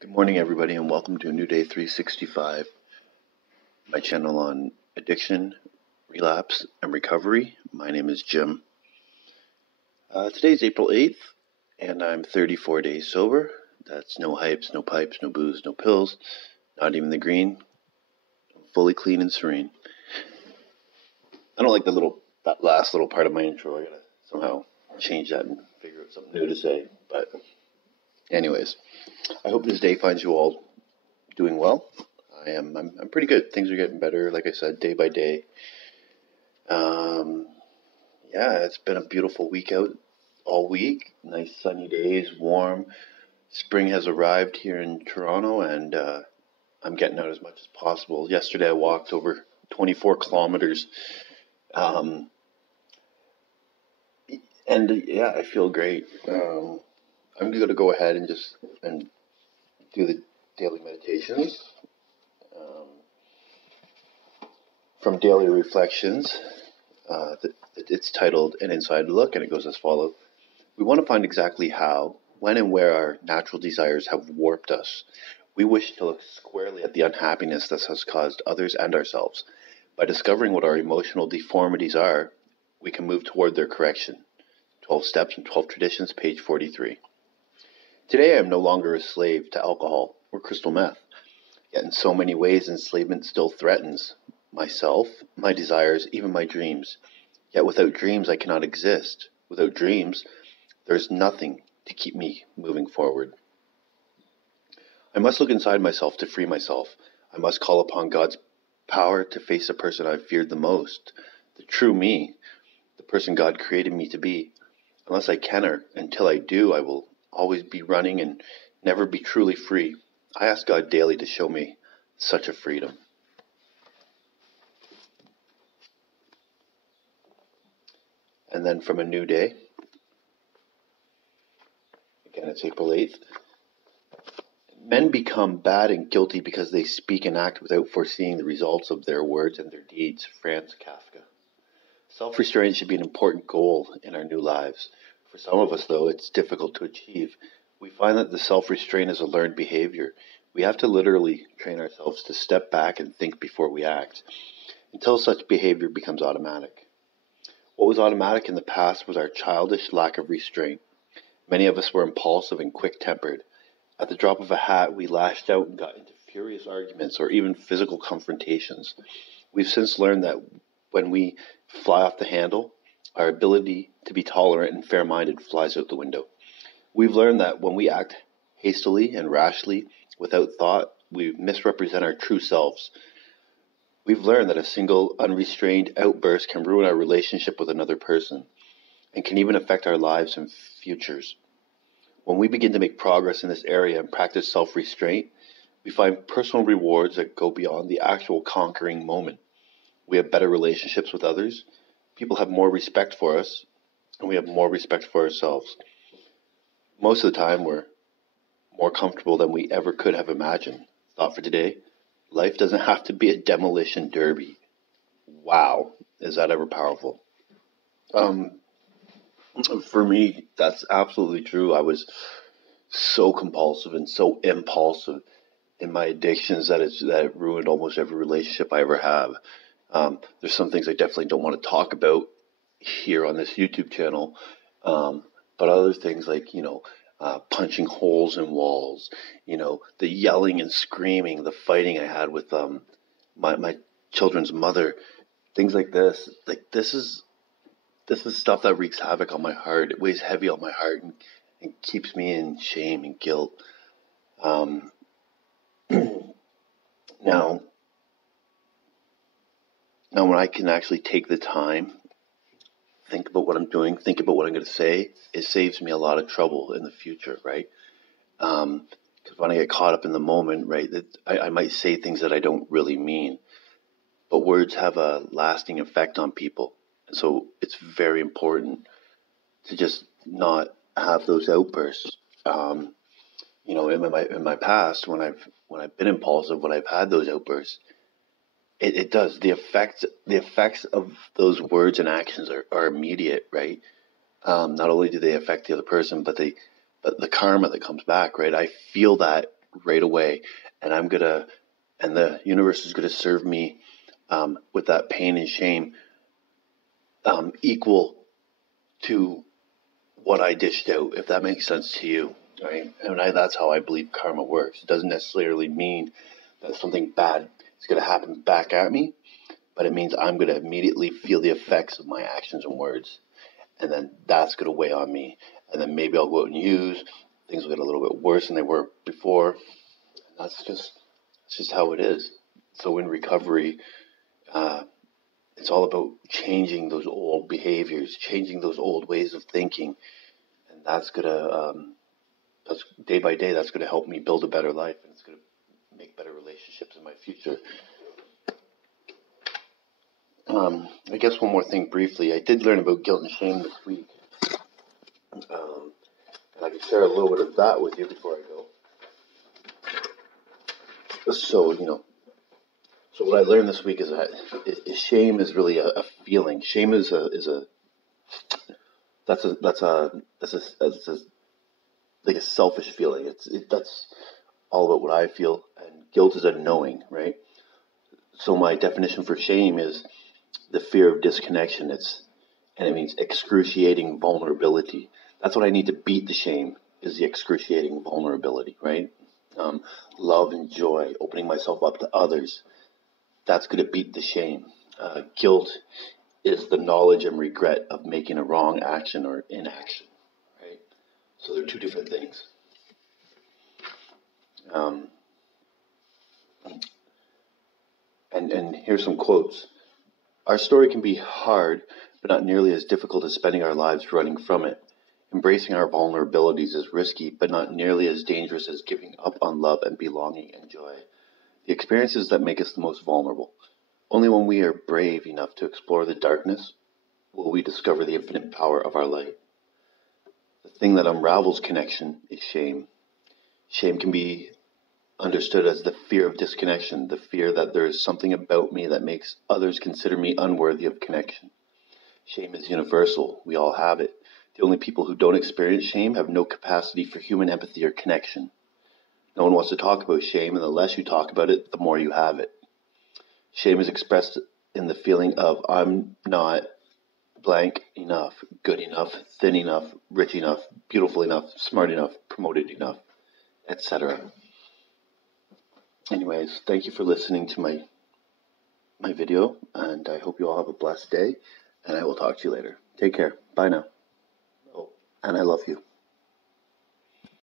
Good morning, everybody, and welcome to a new day 365, my channel on addiction, relapse, and recovery. My name is Jim. Today's April 8th, and I'm 34 days sober. That's no hypes, no pipes, no booze, no pills, not even the green. I'm fully clean and serene. I don't like that last little part of my intro. I gotta somehow change that and figure out something new to say. But anyways, I hope this day finds you all doing well. I'm pretty good. Things are getting better, like I said, day by day. It's been a beautiful week out all week. Nice sunny days, warm. Spring has arrived here in Toronto, and I'm getting out as much as possible. Yesterday I walked over 24 kilometers. I feel great. I'm going to go ahead and do the daily meditations. From Daily Reflections. It's titled An Inside Look, and it goes as follows. We want to find exactly how, when, and where our natural desires have warped us. We wish to look squarely at the unhappiness that has caused others and ourselves. By discovering what our emotional deformities are, we can move toward their correction. 12 Steps and 12 Traditions, page 43. Today I am no longer a slave to alcohol or crystal meth. Yet in so many ways enslavement still threatens myself, my desires, even my dreams. Yet without dreams I cannot exist. Without dreams, there is nothing to keep me moving forward. I must look inside myself to free myself. I must call upon God's power to face the person I've feared the most, the true me, the person God created me to be. Unless I can or until I do, I will always be running and never be truly free. I ask God daily to show me such a freedom. And then from a new day, again it's April 8th, men become bad and guilty because they speak and act without foreseeing the results of their words and their deeds. Franz Kafka. Self-restraint should be an important goal in our new lives. For some of us, though, it's difficult to achieve. We find that the self-restraint is a learned behavior. We have to literally train ourselves to step back and think before we act, until such behavior becomes automatic. What was automatic in the past was our childish lack of restraint. Many of us were impulsive and quick-tempered. At the drop of a hat, we lashed out and got into furious arguments or even physical confrontations. We've since learned that when we fly off the handle, our ability to be tolerant and fair-minded flies out the window. We've learned that when we act hastily and rashly, without thought, we misrepresent our true selves. We've learned that a single unrestrained outburst can ruin our relationship with another person and can even affect our lives and futures. When we begin to make progress in this area and practice self-restraint, we find personal rewards that go beyond the actual conquering moment. We have better relationships with others, people have more respect for us, and we have more respect for ourselves. Most of the time, we're more comfortable than we ever could have imagined. Thought for today, life doesn't have to be a demolition derby. Wow, is that ever powerful? For me, that's absolutely true. I was so compulsive and so impulsive in my addictions that it ruined almost every relationship I ever have. There's some things I definitely don't want to talk about here on this YouTube channel, but other things like, punching holes in walls, the yelling and screaming, the fighting I had with my children's mother, things like this. Like this is stuff that wreaks havoc on my heart. It weighs heavy on my heart and keeps me in shame and guilt. Now when I can actually take the time, think about what I'm doing, think about what I'm going to say, it saves me a lot of trouble in the future, right? Because when I get caught up in the moment, right, I might say things that I don't really mean. But words have a lasting effect on people. And so it's very important to just not have those outbursts. In my past, when I've been impulsive, when I've had those outbursts, it does. The effects of those words and actions are immediate, right? Not only do they affect the other person, but the karma that comes back, right? I feel that right away, and the universe is gonna serve me with that pain and shame equal to what I dished out, if that makes sense to you, right? And that's how I believe karma works. It doesn't necessarily mean that something bad is going to happen back at me, but it means I'm going to immediately feel the effects of my actions and words, and then that's going to weigh on me, and then maybe I'll go out and use, things will get a little bit worse than they were before, and that's just how it is. So in recovery, it's all about changing those old behaviors, changing those old ways of thinking, and that's day by day, that's gonna help me build a better life, and it's gonna make better relationships in my future. I guess one more thing briefly, I did learn about guilt and shame this week, and I can share a little bit of that with you before I go. So what I learned this week is that shame is really a feeling. Shame is like a selfish feeling. That's all about what I feel, and guilt is a knowing, right? So my definition for shame is the fear of disconnection. And it means excruciating vulnerability. That's what I need to beat the shame, is the excruciating vulnerability, right? Love and joy, opening myself up to others. That's going to beat the shame. Guilt is the knowledge and regret of making a wrong action or inaction, right? So they're two different things. And here's some quotes. Our story can be hard, but not nearly as difficult as spending our lives running from it. Embracing our vulnerabilities is risky, but not nearly as dangerous as giving up on love and belonging and joy. The experiences that make us the most vulnerable. Only when we are brave enough to explore the darkness will we discover the infinite power of our light. The thing that unravels connection is shame. Shame can be understood as the fear of disconnection, the fear that there is something about me that makes others consider me unworthy of connection. Shame is universal. We all have it. The only people who don't experience shame have no capacity for human empathy or connection. No one wants to talk about shame, and the less you talk about it, the more you have it. Shame is expressed in the feeling of I'm not blank enough, good enough, thin enough, rich enough, beautiful enough, smart enough, promoted enough, etc. Anyways, thank you for listening to my video, and I hope you all have a blessed day, and I will talk to you later. Take care. Bye now. Oh, and I love you.